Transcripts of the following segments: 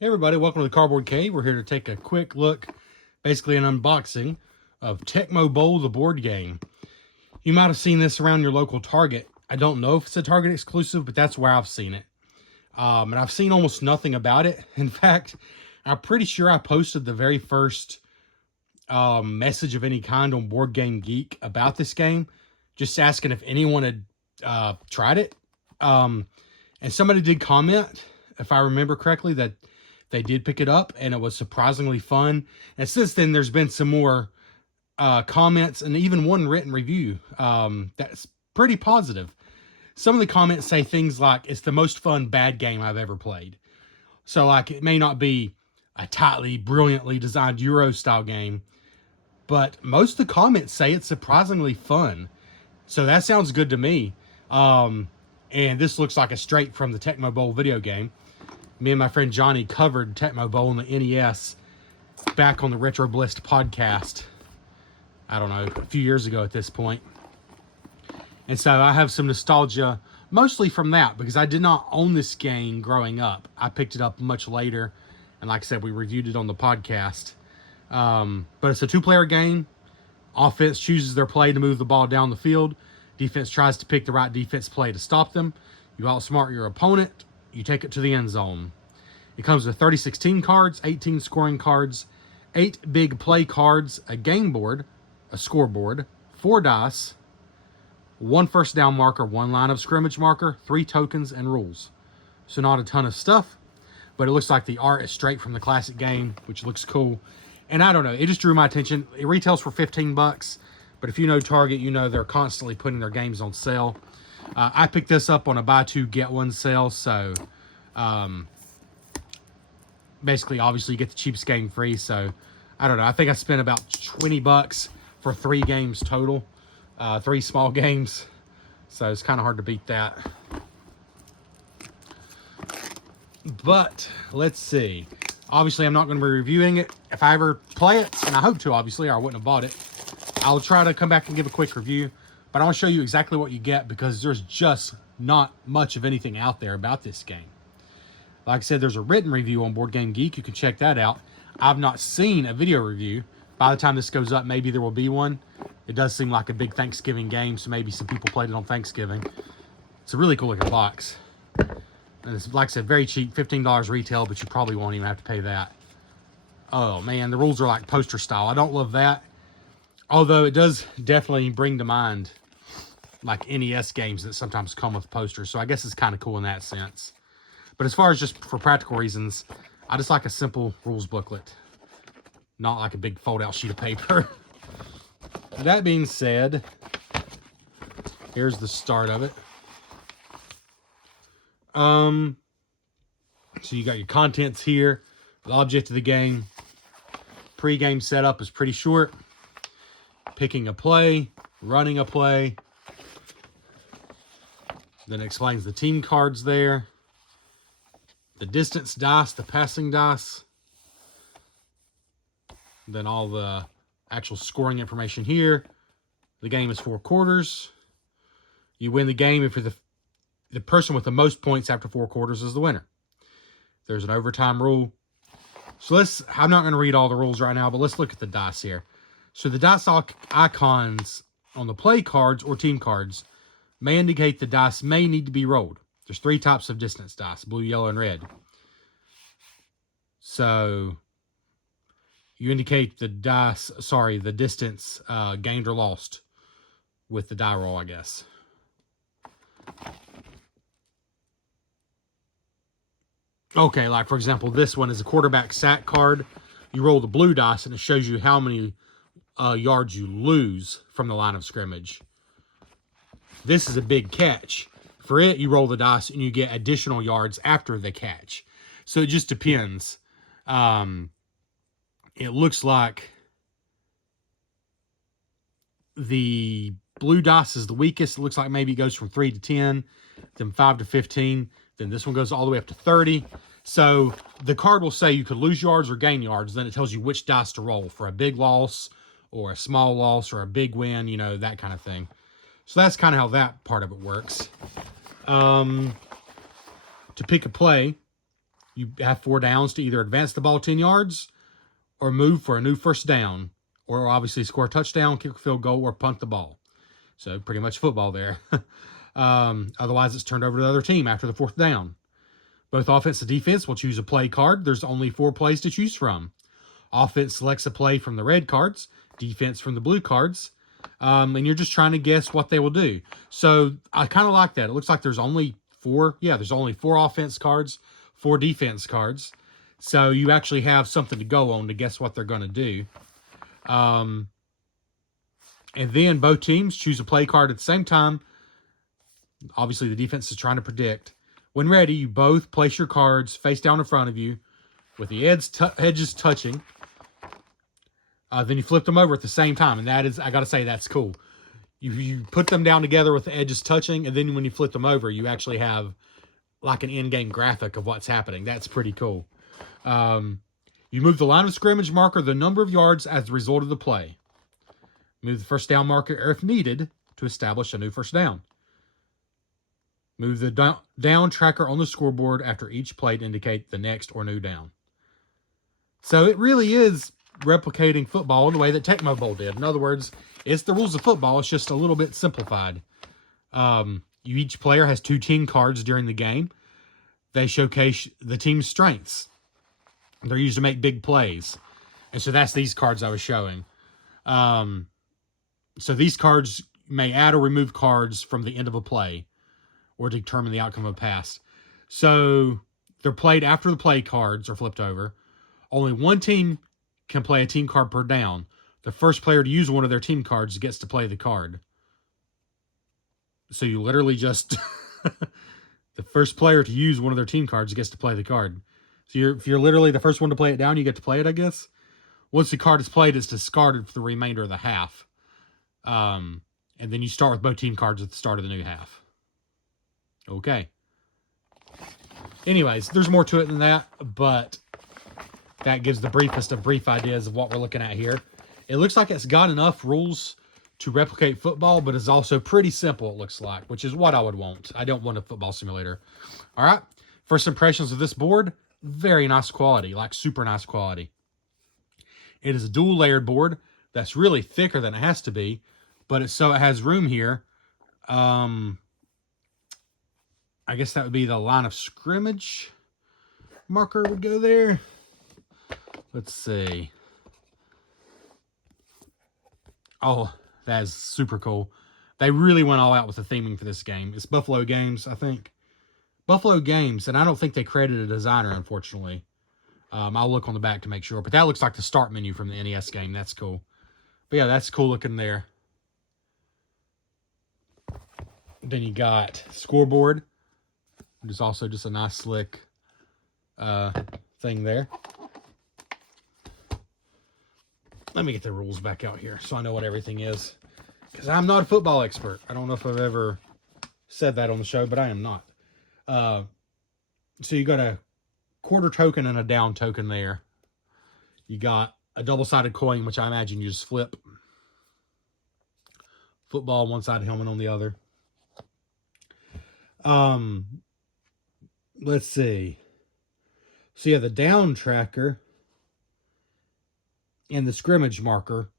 Hey everybody, welcome to the Cardboard Cave. We're here to take a quick look, basically an unboxing of Tecmo Bowl, the board game. You might have seen this around your local Target. I don't know if it's a Target exclusive, but that's where I've seen it. And I've seen almost nothing about it. In fact, I'm pretty sure I posted the very first message of any kind on Board Game Geek about this game, just asking if anyone had tried it. And somebody did comment, if I remember correctly, that they did pick it up and it was surprisingly fun. And since then, there's been some more comments and even one written review that's pretty positive. Some of the comments say things like, it's the most fun bad game I've ever played. So like, it may not be a tightly, brilliantly designed Euro style game, but most of the comments say it's surprisingly fun. So that sounds good to me. And this looks like a straight from the Tecmo Bowl video game. Me and my friend Johnny covered Tecmo Bowl on the NES back on the Retro Blist podcast. I don't know, a few years ago at this point. And so I have some nostalgia, mostly from that, because I did not own this game growing up. I picked it up much later, and like I said, we reviewed it on the podcast. But it's a two-player game. Offense chooses their play to move the ball down the field. Defense tries to pick the right defense play to stop them. You outsmart your opponent. You take it to the end zone. It comes with 36 team cards, 18 scoring cards, 8 big play cards, a game board, a scoreboard, 4 dice, 1 first down marker, 1 line of scrimmage marker, 3 tokens, and rules. So not a ton of stuff, but it looks like the art is straight from the classic game, which looks cool. And I don't know, it just drew my attention. It retails for 15 bucks, but if you know Target, you know they're constantly putting their games on sale. I picked this up on a buy two, get one sale, so basically, obviously, you get the cheapest game free, so I don't know. I think I spent about 20 bucks for 3 games total, 3 small games, so it's kind of hard to beat that. But, let's see. Obviously, I'm not going to be reviewing it. If I ever play it, and I hope to, obviously, or I wouldn't have bought it, I'll try to come back and give a quick review. But I want to show you exactly what you get because there's just not much of anything out there about this game. Like I said, there's a written review on Board Game Geek. You can check that out. I've not seen a video review. By the time this goes up, maybe there will be one. It does seem like a big Thanksgiving game, so maybe some people played it on Thanksgiving. It's a really cool looking box. And it's, like I said, very cheap, $15 retail, but you probably won't even have to pay that. Oh man, the rules are like poster style. I don't love that. Although it does definitely bring to mind like NES games that sometimes come with posters. So I guess it's kind of cool in that sense. But as far as just for practical reasons, I just like a simple rules booklet. Not like a big fold-out sheet of paper. That being said, here's the start of it. So you got your contents here. The object of the game. Pre-game setup is pretty short. Picking a play, running a play. Then it explains the team cards there. The distance dice, the passing dice. Then all the actual scoring information here. The game is 4 quarters. You win the game if you're the person with the most points after 4 quarters is the winner. There's an overtime rule. So I'm not going to read all the rules right now, but let's look at the dice here. So the dice icons on the play cards or team cards may indicate the dice may need to be rolled. There's 3 types of distance dice, blue, yellow, and red. So you indicate the distance gained or lost with the die roll, I guess. Okay, like for example, this one is a quarterback sack card. You roll the blue dice and it shows you how many yards you lose from the line of scrimmage. This is a big catch. For it, you roll the dice and you get additional yards after the catch. So it just depends. It looks like the blue dice is the weakest. It looks like maybe it goes from 3 to 10, then 5 to 15. Then this one goes all the way up to 30. So the card will say you could lose yards or gain yards. Then it tells you which dice to roll for a big loss or a small loss or a big win, you know, that kind of thing. So that's kind of how that part of it works. To pick a play, You have 4 downs to either advance the ball 10 yards or move for a new first down, or obviously score a touchdown, kick a field goal, or punt the ball. So pretty much football there. Otherwise, it's turned over to the other team after the 4th down. Both offense and defense will choose a play card. There's only 4 plays to choose from. Offense selects a play from the red cards, defense from the blue cards, and you're just trying to guess what they will do. So I kind of like that. It looks like there's only 4. Yeah, there's only 4 offense cards, 4 defense cards. So you actually have something to go on to guess what they're going to do. And then both teams choose a play card at the same time. Obviously, the defense is trying to predict. When ready, you both place your cards face down in front of you with the edges touching. Then you flip them over at the same time. And that is, I got to say, that's cool. You put them down together with the edges touching. And then when you flip them over, you actually have like an in-game graphic of what's happening. That's pretty cool. You move the line of scrimmage marker the number of yards as a result of the play. Move the first down marker if needed to establish a new first down. Move the down tracker on the scoreboard after each play to indicate the next or new down. So it really is replicating football in the way that Tecmo Bowl did. In other words, it's the rules of football. It's just a little bit simplified. Each player has 2 team cards during the game. They showcase the team's strengths. They're used to make big plays. And so that's these cards I was showing. So these cards may add or remove cards from the end of a play or determine the outcome of a pass. So they're played after the play cards are flipped over. Only one team can play a team card per down. The first player to use one of their team cards gets to play the card. So you literally just... the first player to use one of their team cards gets to play the card. So if you're literally the first one to play it down, you get to play it, I guess. Once the card is played, it's discarded for the remainder of the half. And then you start with both team cards at the start of the new half. Okay. Anyways, there's more to it than that, but that gives the briefest of brief ideas of what we're looking at here. It looks like it's got enough rules to replicate football, but it's also pretty simple, it looks like, which is what I would want. I don't want a football simulator. All right. First impressions of this board, very nice quality, like super nice quality. It is a dual layered board that's really thicker than it has to be, but it has room here. I guess that would be the line of scrimmage marker would go there. Let's see. Oh, that is super cool. They really went all out with the theming for this game. It's Buffalo Games, I think. Buffalo Games, and I don't think they credited a designer, unfortunately. I'll look on the back to make sure. But that looks like the start menu from the NES game. That's cool. But yeah, that's cool looking there. Then you got scoreboard. There's also just a nice slick thing there. Let me get the rules back out here so I know what everything is. Because I'm not a football expert. I don't know if I've ever said that on the show, but I am not. So you got a quarter token and a down token there. You got a double-sided coin, which I imagine you just flip. Football on one side, helmet on the other. Let's see. So you have the down tracker and the scrimmage marker.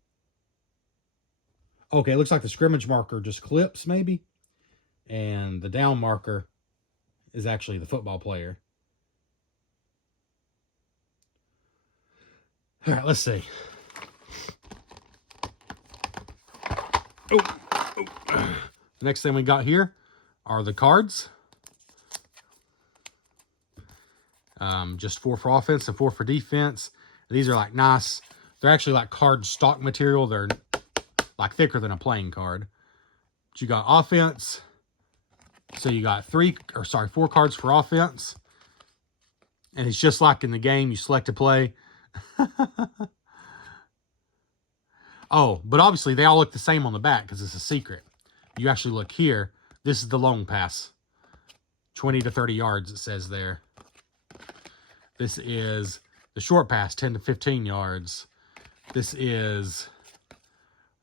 Okay, it looks like the scrimmage marker just clips, maybe. And the down marker is actually the football player. All right, let's see. The next thing we got here are the cards. Just 4 for offense and 4 for defense. These are like nice. They're actually like card stock material. They're like thicker than a playing card. But you got offense. So you got 4 cards for offense. And it's just like in the game, you select a play. Oh, but obviously they all look the same on the back because it's a secret. You actually look here. This is the long pass. 20 to 30 yards, it says there. This is the short pass, 10 to 15 yards. This is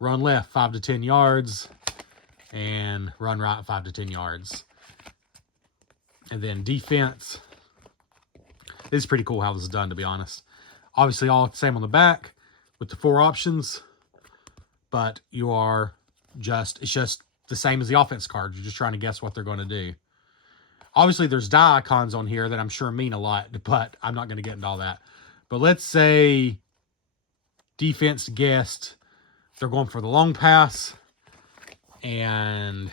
run left, 5 to 10 yards. And run right, 5 to 10 yards. And then defense. It's pretty cool how this is done, to be honest. Obviously, all the same on the back with the 4 options, but you are it's just the same as the offense cards. You're just trying to guess what they're going to do. Obviously, there's die icons on here that I'm sure mean a lot, but I'm not going to get into all that. But let's say defense guessed they're going for the long pass, and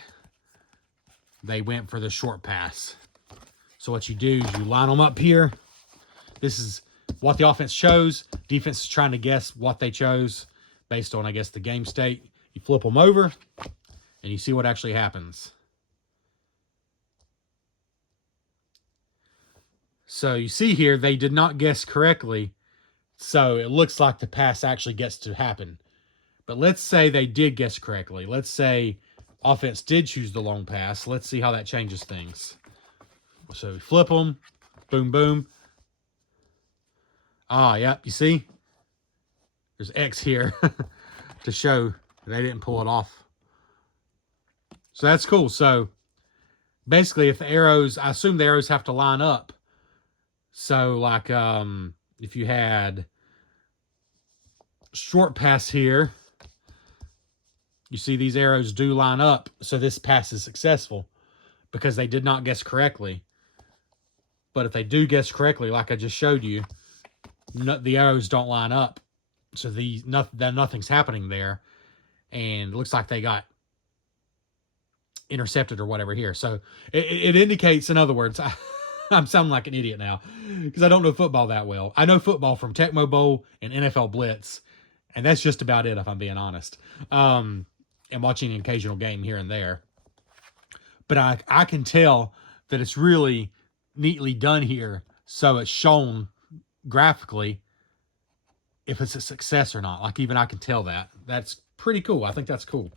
they went for the short pass. So what you do is you line them up here. This is what the offense chose. Defense is trying to guess what they chose based on, I guess, the game state. You flip them over, and you see what actually happens. So you see here, they did not guess correctly. So it looks like the pass actually gets to happen. But let's say they did guess correctly. Let's say offense did choose the long pass. Let's see how that changes things. So we flip them. Boom, boom. Ah, yep, you see? There's X here to show they didn't pull it off. So that's cool. So basically, if the arrows, I assume the arrows have to line up. So like if you had short pass here, you see these arrows do line up. So this pass is successful because they did not guess correctly. But if they do guess correctly, like I just showed you, the arrows don't line up. So nothing's happening there. And it looks like they got intercepted or whatever here. So it indicates, in other words, I'm sounding like an idiot now because I don't know football that well. I know football from Tecmo Bowl and NFL Blitz, and that's just about it if I'm being honest. And watching an occasional game here and there. But I can tell that it's really neatly done here, so it's shown graphically if it's a success or not. Like, even I can tell that. That's pretty cool. I think that's cool.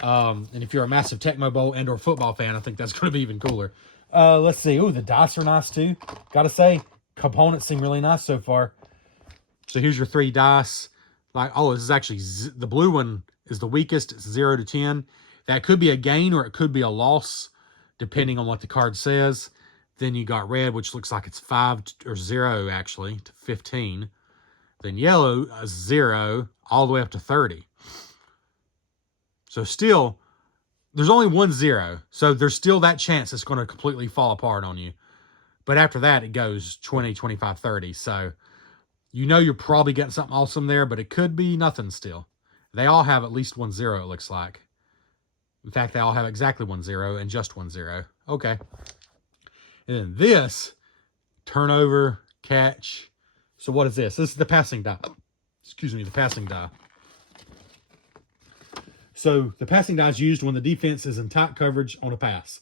And if you're a massive Tecmo Bowl and or football fan, I think that's going to be even cooler. Let's see. Ooh, the dice are nice too. Gotta say, components seem really nice so far. So here's your 3 dice. Like, oh, this is actually the blue one is the weakest. It's 0 to 10. That could be a gain or it could be a loss, depending on what the card says. Then you got red, which looks like it's 5 or 0 actually to 15. Then yellow is 0 all the way up to 30. So still, there's only 1 0. So there's still that chance it's going to completely fall apart on you. But after that, it goes 20, 25, 30. So you know you're probably getting something awesome there, but it could be nothing still. They all have at least 1 0, it looks like. In fact, they all have exactly 1 0 and just 1 0. Okay. And then this, turnover, catch. So what is this? This is the passing die. Excuse me, the passing die. So the passing die is used when the defense is in tight coverage on a pass.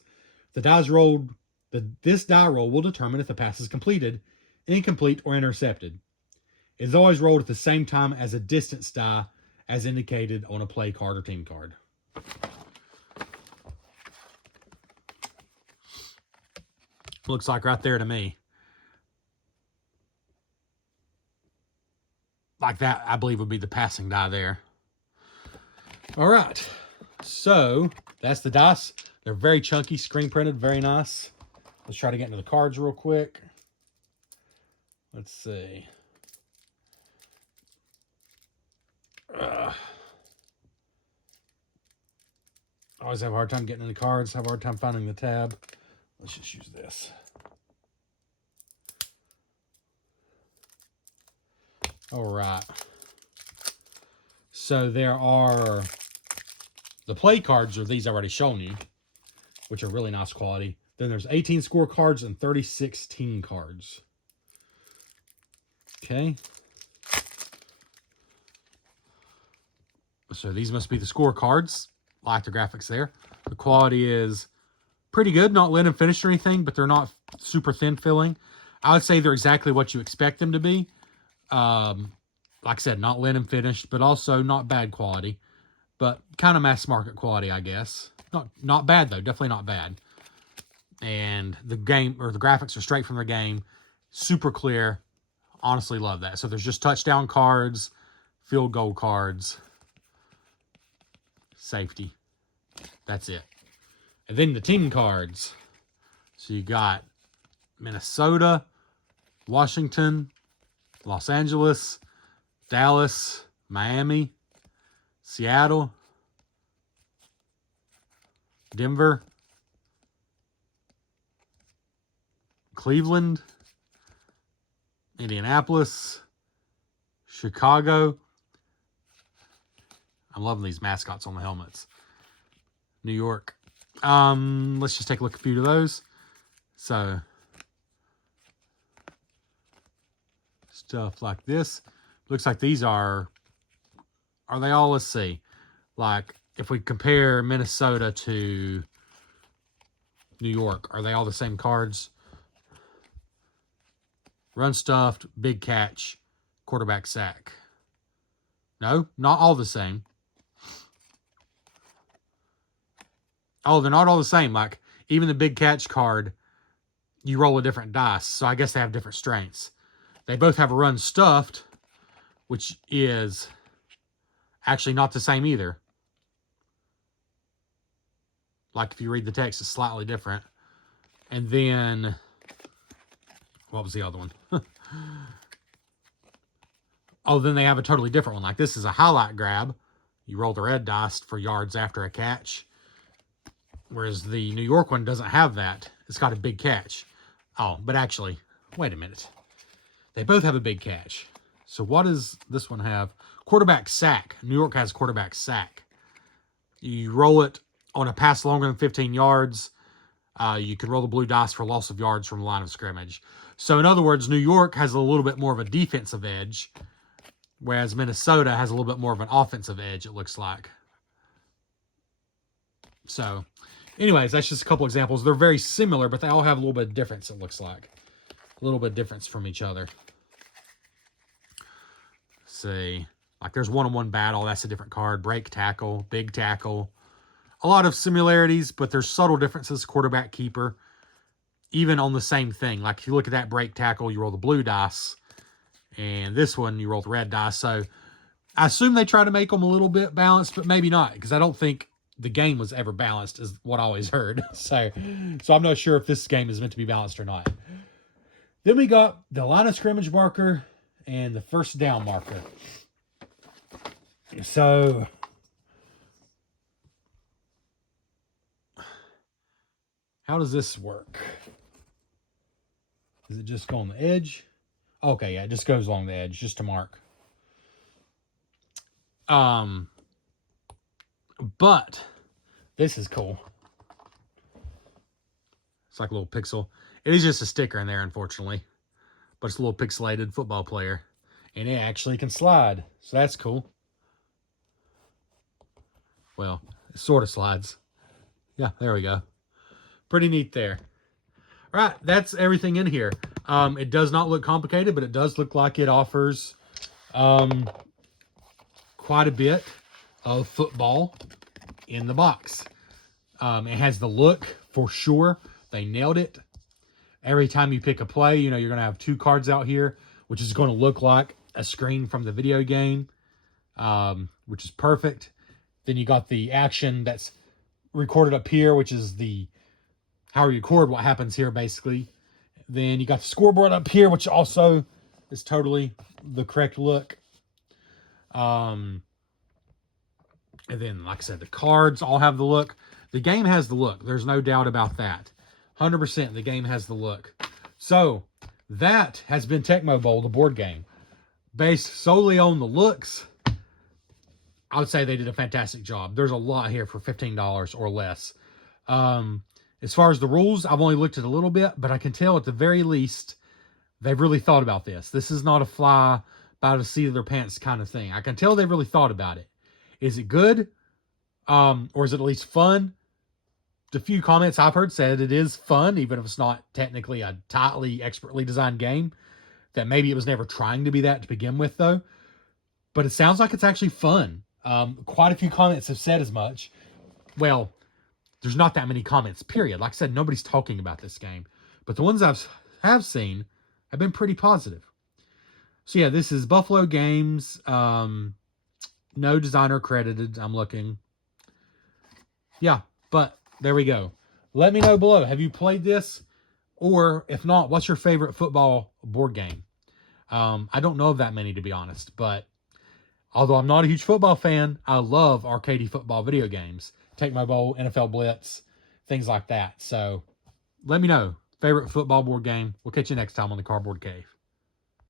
The dice rolled, this die roll will determine if the pass is completed, incomplete, or intercepted. It is always rolled at the same time as a distance die, as indicated on a play card or team card. Looks like right there to me. Like that, I believe, would be the passing die there. All right. So that's the dice. They're very chunky, screen printed, very nice. Let's try to get into the cards real quick. Let's see. I always have a hard time getting into cards. Have a hard time finding the tab. Let's just use this. All right. So there are the play cards, are these I've already shown you, which are really nice quality. Then there's 18 score cards and 36 team cards. Okay. So these must be the score cards. Like the graphics there. The quality is pretty good. Not linen finished or anything, but they're not super thin filling. I would say they're exactly what you expect them to be. Like I said, not linen finished, but also not bad quality. But kind of mass market quality, I guess. Not bad, though. Definitely not bad. And the game, or the graphics are straight from the game. Super clear. Honestly love that. So there's just touchdown cards, field goal cards, safety. That's it. And then the team cards. So you got Minnesota, Washington, Los Angeles, Dallas, Miami, Seattle, Denver, Cleveland, Indianapolis, Chicago. I'm loving these mascots on the helmets. New York. Let's just take a look at a few of those. So, stuff like this. Looks like these are they all, let's see. Like, if we compare Minnesota to New York, are they all the same cards? Run stuffed, big catch, quarterback sack. No, not all the same. Oh, they're not all the same. Like, even the big catch card, you roll a different dice. So I guess they have different strengths. They both have a run stuffed, which is actually not the same either. Like, if you read the text, it's slightly different. And then, what was the other one? Oh, then they have a totally different one. Like, this is a highlight grab. You roll the red dice for yards after a catch. Whereas the New York one doesn't have that. It's got a big catch. Oh, but actually, wait a minute. They both have a big catch. So what does this one have? Quarterback sack. New York has quarterback sack. You roll it on a pass longer than 15 yards. You can roll the blue dice for loss of yards from the line of scrimmage. So in other words, New York has a little bit more of a defensive edge, whereas Minnesota has a little bit more of an offensive edge, it looks like. So, anyways, that's just a couple examples. They're very similar, but they all have a little bit of difference, it looks like. A little bit of difference from each other. Let's see. Like, there's one-on-one battle. That's a different card. Break tackle. Big tackle. A lot of similarities, but there's subtle differences. Quarterback keeper. Even on the same thing. Like, if you look at that break tackle, you roll the blue dice. And this one, you roll the red dice. So, I assume they try to make them a little bit balanced, but maybe not. Because I don't think the game was ever balanced, is what I always heard. So I'm not sure if this game is meant to be balanced or not. Then we got the line of scrimmage marker and the first down marker. So, how does this work? Does it just go on the edge? Okay, yeah, it just goes along the edge, just to mark. But this is cool. It's like a little pixel. It is just a sticker in there, unfortunately. But it's a little pixelated football player. And it actually can slide. So that's cool. Well, it sort of slides. Yeah, there we go. Pretty neat there. All right, that's everything in here. It does not look complicated, but it does look like it offers quite a bit of football in the box. It has the look for sure. They nailed it. Every time you pick a play, you know, you're going to have two cards out here, which is going to look like a screen from the video game, which is perfect. Then you got the action that's recorded up here, which is the how you record what happens here, basically. Then you got the scoreboard up here, which also is totally the correct look. And then, like I said, the cards all have the look. The game has the look. There's no doubt about that. 100% the game has the look. So, that has been Tecmo Bowl, the board game. Based solely on the looks, I would say they did a fantastic job. There's a lot here for $15 or less. As far as the rules, I've only looked at a little bit, but I can tell at the very least, they've really thought about this. This is not a fly by the seat of their pants kind of thing. I can tell they've really thought about it. Is it good? Or is it at least fun? The few comments I've heard said it is fun, even if it's not technically a tightly, expertly designed game. That maybe it was never trying to be that to begin with, though. But it sounds like it's actually fun. Quite a few comments have said as much. Well, there's not that many comments, period. Like I said, nobody's talking about this game. But the ones have seen have been pretty positive. So yeah, this is Buffalo Games. No designer credited, I'm looking. Yeah, but there we go. Let me know below. Have you played this? Or if not, what's your favorite football board game? I don't know of that many, to be honest, but although I'm not a huge football fan, I love arcadey football video games. Tecmo Bowl, NFL Blitz, things like that. So let me know. Favorite football board game. We'll catch you next time on the Cardboard Cave.